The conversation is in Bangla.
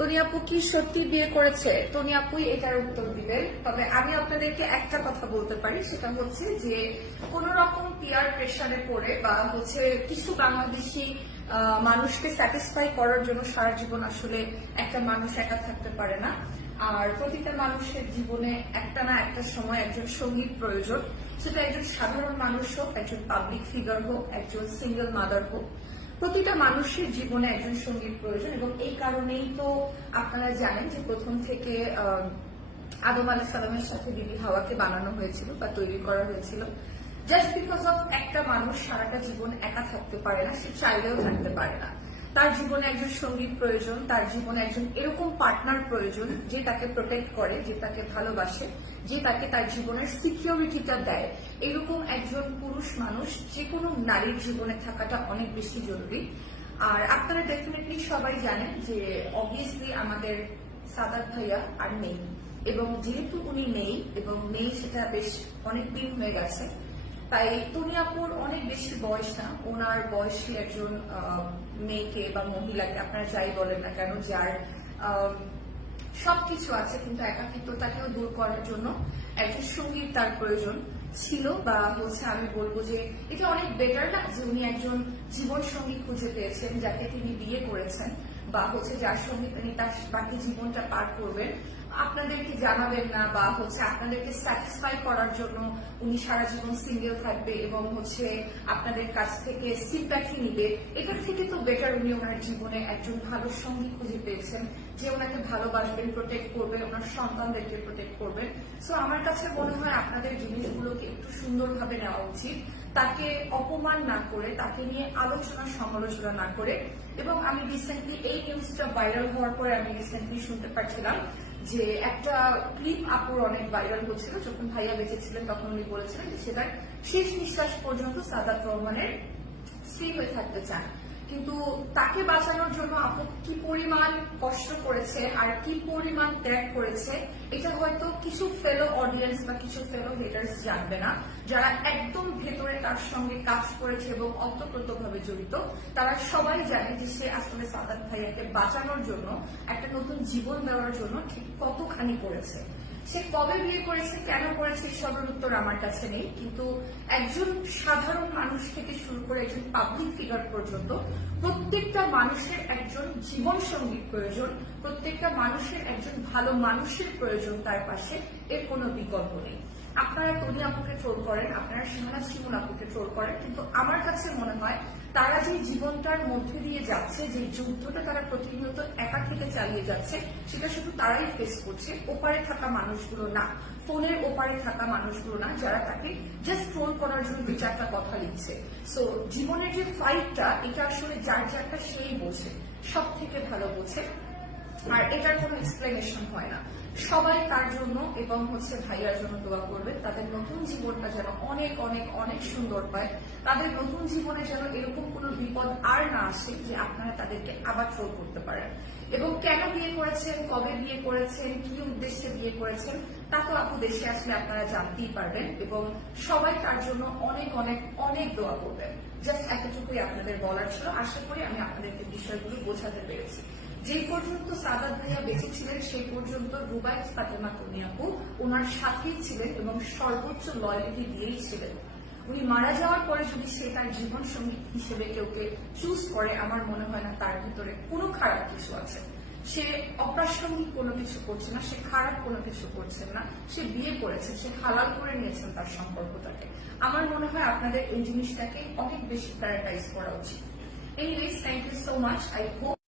টনি আপু কি সত্যি বিয়ে করেছে? টনি আপুই এটার উত্তর দিবেন তবে আমি আপনাদেরকে একটা কথা বলতে পারি, সেটা হচ্ছে যে কোন রকম পিয়ার প্রেশারে পড়ে বা হচ্ছে কিছু বাংলাদেশি মানুষকে স্যাটিসফাই করার জন্য সারা জীবন আসলে একটা মানুষ একা থাকতে পারে না। আর প্রতিটা মানুষের জীবনে একটা না একটা সময় একজন সংগীত প্রয়োজন। সেটা একজন সাধারণ মানুষ হোক, একজন পাবলিক ফিগার হোক, একজন সিঙ্গেল মাদার হোক। প্রতিটা মানুষের জীবনে একজন সংগীত প্রয়োজন এবং এই কারণেই তো আপনারা জানেন যে প্রথম থেকে আদম আলাহ সালামের সাথে বিবি হাওয়াকে বানানো হয়েছিল বা তৈরি করা হয়েছিল। জাস্ট বিকজ অফ একটা মানুষ সারাটা জীবন একা থাকতে পারে না, সে চাইলেও থাকতে পারে না। তার জীবনে একজন সংগীত প্রয়োজন, তার জীবনে একজন এরকম পার্টনার প্রয়োজন যে তাকে প্রোটেক্ট করে, যে তাকে ভালোবাসে, যে তাকে তার জীবনের সিকিউরিটিটা দেয়। এরকম একজন পুরুষ মানুষ যে কোনো নারীর জীবনে থাকাটা অনেক বেশি জরুরি। আর আপনারা ডেফিনেটলি সবাই জানেন যে অবভিয়াসলি আমাদের সাদাত ভাইয়া আর নেই এবং যেহেতু উনি নেই এবং নেই সেটা বেশ অনেক দিন হয়ে গেছে তাই তুনিয়াপুর অনেক বেশি বয়স না। ওনার বয়সী একজন মেয়েকে বা মহিলাকে আপনারা যাই বলেন না কেন, যার সবকিছু আছে কিন্তু একাকিত্বতাকেও দূর করার জন্য একজন সংগীত তার প্রয়োজন ছিল বা হচ্ছে আমি বলব যে এটা অনেক বেটার না যে উনি একজন জীবন সঙ্গী খুঁজে পেয়েছেন যাকে তিনি বিয়ে করেছেন বা হচ্ছে যার সঙ্গে তিনি তার বাকি জীবনটা পার করবেন। আপনাদেরকে জানাবেন না বা হচ্ছে আপনাদেরকে স্যাটিসফাই করার জন্য উনি সারা জীবন সিঙ্গেল থাকবে এবং হচ্ছে আপনাদের কাছ থেকে সিম্প্যাথি নিবে, এটার থেকে তো বেটার উনি ওনার জীবনে একজন ভালো সঙ্গী খুঁজে পেয়েছেন, যে ওনাকে ভালোবাসবেন প্রোটেক্ট করবে, ওনার সন্তানদেরকে প্রোটেক্ট করবেন সো আমার কাছে মনে হয় আপনাদের জিনিসগুলোকে একটু সুন্দরভাবে নেওয়া উচিত। তাকে অপমান না করে, তাকে নিয়ে আলোচনা, সমালোচনা না করে। এবং আমি রিসেন্টলি এই নিউজটা ভাইরাল হওয়ার পরে আমি রিসেন্টলি শুনতে পাচ্ছিলাম যে একটা ক্লিপ আপুর অনেক ভাইরাল হচ্ছিল। যখন ভাইয়া বেঁচে ছিলেন তখন উনি বলেছিলেন যে সেটার শেষ নিঃশ্বাস পর্যন্ত সাদাত রহমানের স্ত্রী হয়ে থাকতে চান। কিন্তু তাকে বাঁচানোর জন্য আপু কি পরিমাণ কষ্ট করেছে আর কি পরিমাণ ত্যাগ করেছে, এটা হয়তো কিছু ফেলো অডিয়েন্স বা কিছু ফেলো হেটার্স জানবে না। যারা একদম ভেতরে তার সঙ্গে কাজ করেছে এবং অতপ্রতভাবে জড়িত, তারা সবাই জানে যে সে আসলে সাদাত ভাইয়াকে বাঁচানোর জন্য, একটা নতুন জীবন দেওয়ার জন্য ঠিক কতখানি করেছে। সে কবে বিয়ে করেছে, কেন করেছে সবের উত্তর আমার কাছে নেই, কিন্তু একজন সাধারণ মানুষ থেকে শুরু করে একজন পাবলিক ফিগার পর্যন্ত প্রত্যেকটা মানুষের একজন জীবন সংগীত প্রয়োজন, প্রত্যেকটা মানুষের একজন ভালো মানুষের প্রয়োজন তার পাশে, এর কোনো বিকল্প নেই। আপনারা তনি আপুকে ট্রোল করেন, আপনারা সীমানা শিমুল আপুকে ট্রোল করেন, কিন্তু আমার কাছে মনে হয় তারা যে জীবনটার মধ্যে দিয়ে যাচ্ছে, যে যুদ্ধটা তারা প্রতিনিয়ত একা থেকে চালিয়ে যাচ্ছে, সেটা শুধু তারাই ফেস করছে, ওপারে থাকা মানুষগুলো না, ফোনের ওপারে থাকা মানুষগুলো না, যারা তাকে জাস্ট ট্রোল করার জন্য দু চারটা কথা লিখছে। সো জীবনের যে ফাইটটা এটা আসলে যার যারটা সেই বোঝে সব থেকে ভালো বোঝে। আর এটার কোনো এক্সপ্লেনেশন হয় না। সবাই তার জন্য এবং হচ্ছে ভাইয়ার জন্য দোয়া করবেন তাদের নতুন জীবনটা যেন অনেক অনেক অনেক সুন্দর পায়। তাদের নতুন জীবনে যেন এরকম কোনো বিপদ আর না আসে যে আপনারা তাদেরকে আবার ট্রোল করতে পারেন। এবং কেন বিয়ে করেছেন, কবে বিয়ে করেছেন, কি উদ্দেশ্যে বিয়ে করেছেন, তা তো আপু দেশে আসলে আপনারা জানতেই পারবেন এবং সবাই তার জন্য অনেক অনেক অনেক দোয়া করবেন। জাস্ট এতটুকুই আপনাদের বলার ছিল। আশা করি আমি আপনাদেরকে বিষয়গুলো বোঝাতে পেরেছি। যে পর্যন্ত সাদাত ভাইয়া বেঁচে ছিলেন, সেই পর্যন্ত রুবাইত ফাতেমা কনিয়াপু ওনার সাথেই ছিলেন এবং সর্বোচ্চ লয়ালিটি দিয়েই ছিলেন। উনি মারা যাওয়ার পরে যদি সে তার জীবন সঙ্গী হিসেবে কেউকে চুজ করে, আমার মনে হয় না তার ভিতরে কোনো খারাপ কিছু আছে। সে অপ্রাসঙ্গিক কোনো কিছু করছে না, সে খারাপ কোনো কিছু করছেন না। সে বিয়ে করেছে, সে হালাল করে নিয়েছেন তার সম্পর্কটাকে। আমার মনে হয় আপনাদের এই জিনিসটাকে অনেক বেশি প্যারাটাইজ করা উচিত। Anyways thank you so much I hope